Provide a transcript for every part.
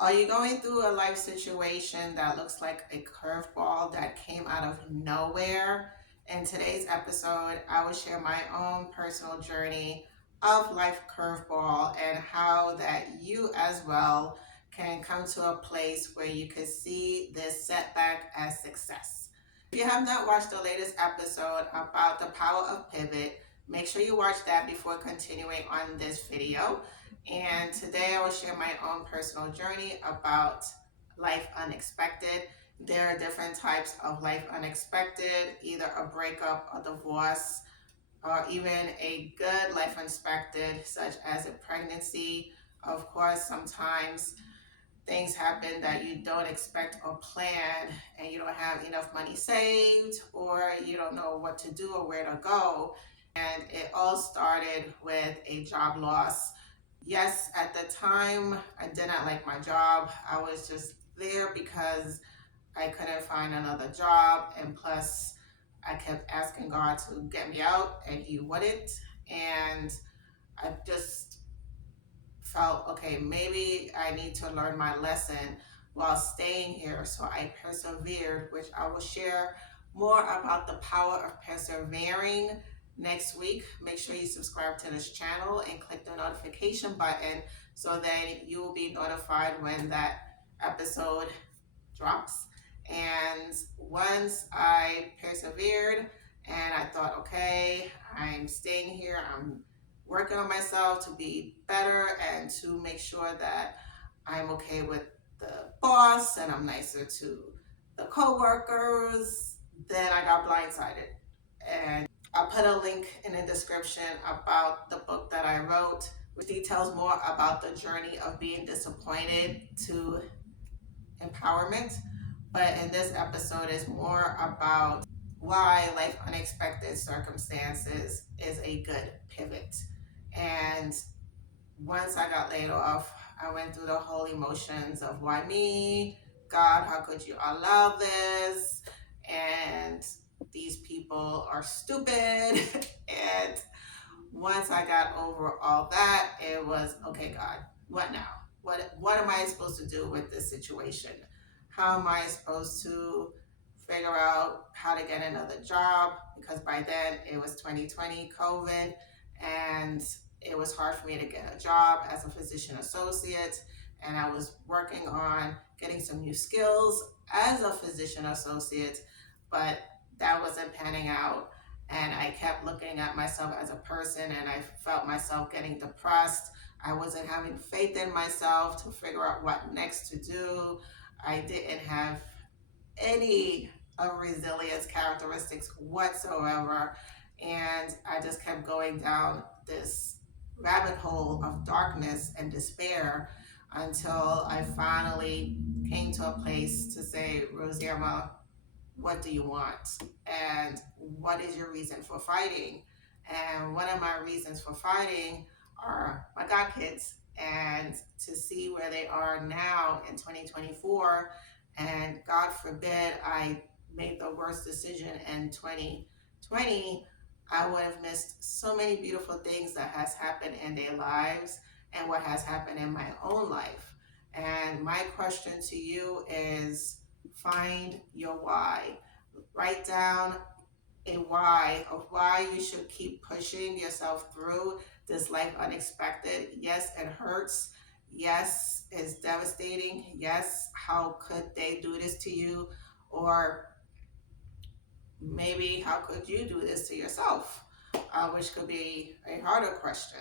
Are you going through a life situation that looks like a curveball that came out of nowhere? In today's episode, I will share my own personal journey of life curveball and how that you as well can come to a place where you can see this setback as success. If you have not watched the latest episode about the power of pivot, make sure you watch that before continuing on this video. And today I will share my own personal journey about life unexpected. There are different types of life unexpected, either a breakup, a divorce, or even a good life unexpected, such as a pregnancy. Of course, sometimes things happen that you don't expect or plan, and you don't have enough money saved, or you don't know what to do or where to go. And it all started with a job loss. Yes, at the time, I didn't like my job. I was just there because I couldn't find another job. And plus, I kept asking God to get me out, and He wouldn't. And I just felt, okay, maybe I need to learn my lesson while staying here. So I persevered, which I will share more about the power of persevering next week. Make sure you subscribe to this channel and click the notification button so that you will be notified when that episode drops. And once I persevered and I thought, okay, I'm staying here, I'm working on myself to be better and to make sure that I'm okay with the boss and I'm nicer to the co-workers, then I got blindsided. And I'll put a link in the description about the book that I wrote, which details more about the journey of being disappointed to empowerment. But in this episode is more about why life unexpected circumstances is a good pivot. And once I got laid off, I went through the whole emotions of why me? God, how could you allow this? And these people are stupid. And once I got over all that, it was, okay, God, what now? What am I supposed to do with this situation? How am I supposed to figure out how to get another job? Because by then it was 2020 COVID, and it was hard for me to get a job as a physician associate. And I was working on getting some new skills as a physician associate, but that wasn't panning out. And I kept looking at myself as a person, and I felt myself getting depressed. I wasn't having faith in myself to figure out what next to do. I didn't have any of resilience characteristics whatsoever. And I just kept going down this rabbit hole of darkness and despair until I finally came to a place to say, Rosierma, what do you want? And what is your reason for fighting? And one of my reasons for fighting are my godkids, and to see where they are now in 2024. And God forbid I made the worst decision in 2020, I would have missed so many beautiful things that has happened in their lives and what has happened in my own life. And my question to you is, find your why. Write down a why of why you should keep pushing yourself through this life unexpected. Yes, it hurts. Yes, it's devastating. Yes, how could they do this to you? Or maybe how could you do this to yourself? Which could be a harder question.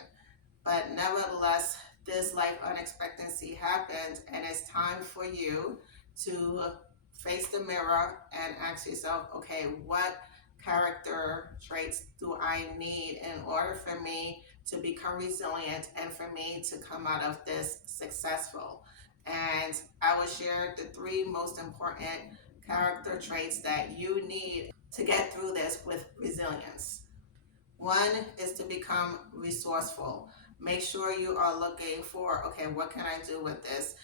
But nevertheless, this life unexpectancy happened, and it's time for you to face the mirror and ask yourself, okay, what character traits do I need in order for me to become resilient and for me to come out of this successful? And I will share the three most important character traits that you need to get through this with resilience. One is to become resourceful. Make sure you are looking for, okay, what can I do with this?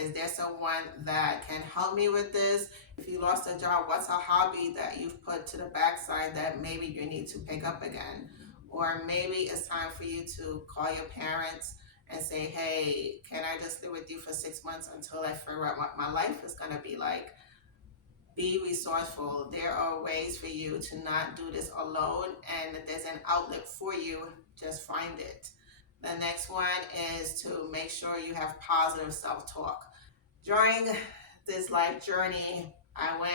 Is there someone that can help me with this? If you lost a job, what's a hobby that you've put to the backside that maybe you need to pick up again? Or maybe it's time for you to call your parents and say, hey, can I just live with you for 6 months until I figure out what my life is going to be like? Be resourceful. There are ways for you to not do this alone, and there's an outlet for you. Just find it. The next one is to make sure you have positive self-talk. During this life journey, I went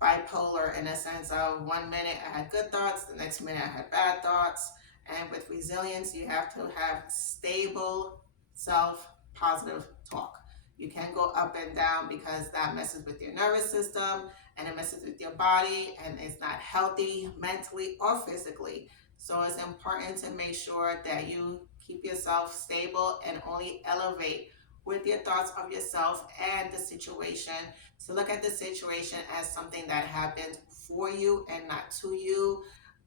bipolar in a sense of 1 minute I had good thoughts, the next minute I had bad thoughts. And with resilience, you have to have stable self-positive talk. You can go up and down because that messes with your nervous system and it messes with your body and it's not healthy mentally or physically. So it's important to make sure that you keep yourself stable and only elevate with your thoughts of yourself and the situation. So look at the situation as something that happened for you and not to you.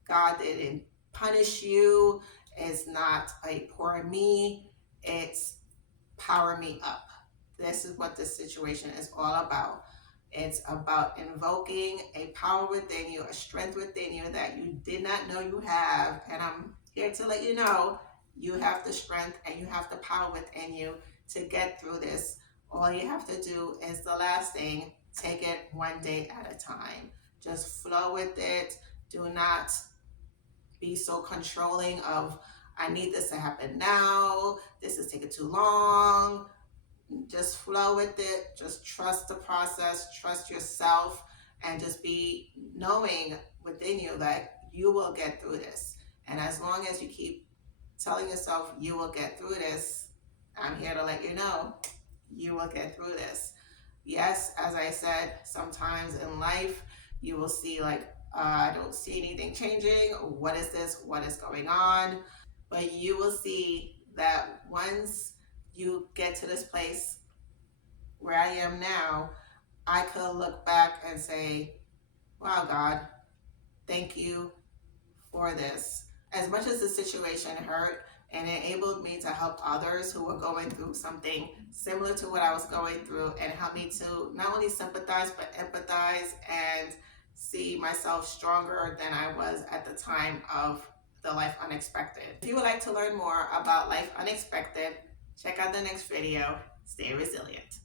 God didn't punish you. It's not a poor me. It's power me up. This is what this situation is all about. It's about invoking a power within you, a strength within you that you did not know you have. And I'm here to let you know you have the strength and you have the power within you to get through this. All you have to do is the last thing, take it one day at a time. Just flow with it. Do not be so controlling of, I need this to happen now. This is taking too long. Just flow with it. Just trust the process, trust yourself, and just be knowing within you that you will get through this. And as long as you keep telling yourself you will get through this, I'm here to let you know you will get through this. Yes, as I said, sometimes in life you will see like, I don't see anything changing. What is this? What is going on? But you will see that once you get to this place where I am now, I could look back and say, wow, God, thank you for this. As much as the situation hurt and enabled me to help others who were going through something similar to what I was going through, and help me to not only sympathize but empathize and see myself stronger than I was at the time of the Life Unexpected. If you would like to learn more about Life Unexpected, check out the next video. Stay resilient.